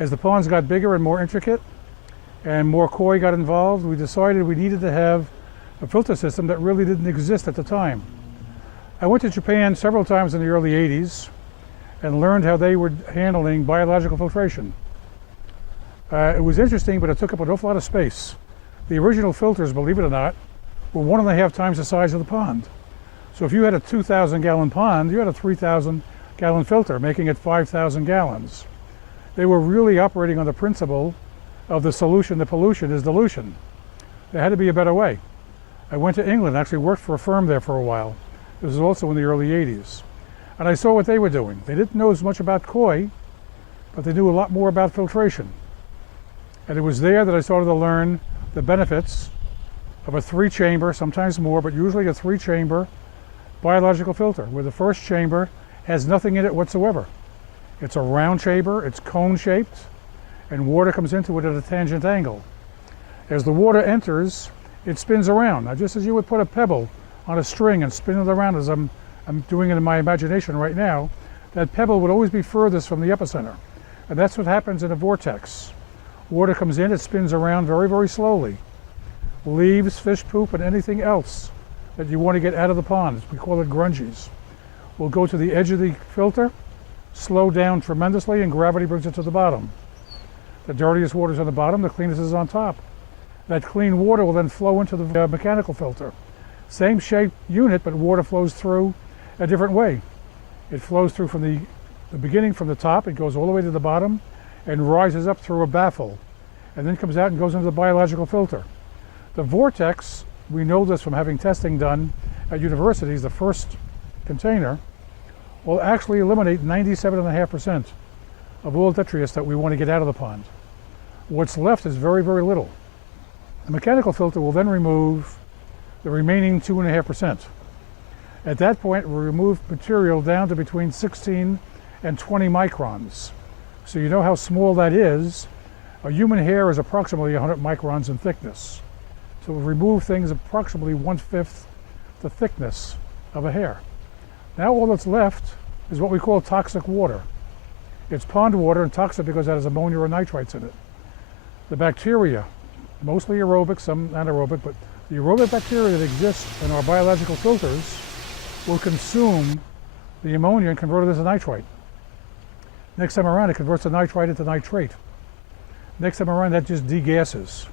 As the ponds got bigger and more intricate and more koi got involved, we decided we needed to have a filter system that really didn't exist at the time. I went to Japan several times in the early 80s and learned how they were handling biological filtration. It was interesting, but it took up an awful lot of space. The original filters, believe it or not, were 1.5 times the size of the pond. So if you had a 2,000 gallon pond, you had a 3,000 gallon filter, making it 5,000 gallons. They were really operating on the principle of the solution to pollution is dilution. There had to be a better way. I went to England, actually worked for a firm there for a while. This was also in the early 80s. And I saw what they were doing. They didn't know as much about koi, but they knew a lot more about filtration. And it was there that I started to learn the benefits of a 3-chamber, sometimes more, but usually a 3-chamber biological filter, where the first chamber has nothing in it whatsoever. It's a round chamber, it's cone-shaped, and water comes into it at a tangent angle. As the water enters, it spins around. Now, just as you would put a pebble on a string and spin it around, as I'm doing it in my imagination right now, that pebble would always be furthest from the epicenter. And that's what happens in a vortex. Water comes in, it spins around very, very slowly. Leaves, fish poop, and anything else that you want to get out of the pond, we call it grungies, will go to the edge of the filter, slow down tremendously, and gravity brings it to the bottom. The dirtiest water is on the bottom, the cleanest is on top. That clean water will then flow into the mechanical filter. Same shaped unit, but water flows through a different way. It flows through from the beginning, from the top, it goes all the way to the bottom and rises up through a baffle, and then comes out and goes into the biological filter. The vortex, we know this from having testing done at universities, the first container will actually eliminate 97.5% of all detritus that we want to get out of the pond. What's left is very, very little. The mechanical filter will then remove the remaining 2.5%. At that point, we remove material down to between 16 and 20 microns. So you know how small that is. A human hair is approximately 100 microns in thickness. So we remove things approximately 1/5 the thickness of a hair. Now all that's left is what we call toxic water. It's pond water and toxic because it has ammonia or nitrites in it. The bacteria, mostly aerobic, some anaerobic, but the aerobic bacteria that exist in our biological filters will consume the ammonia and convert it into nitrite. Next time around, it converts the nitrite into nitrate. Next time around, that just degasses.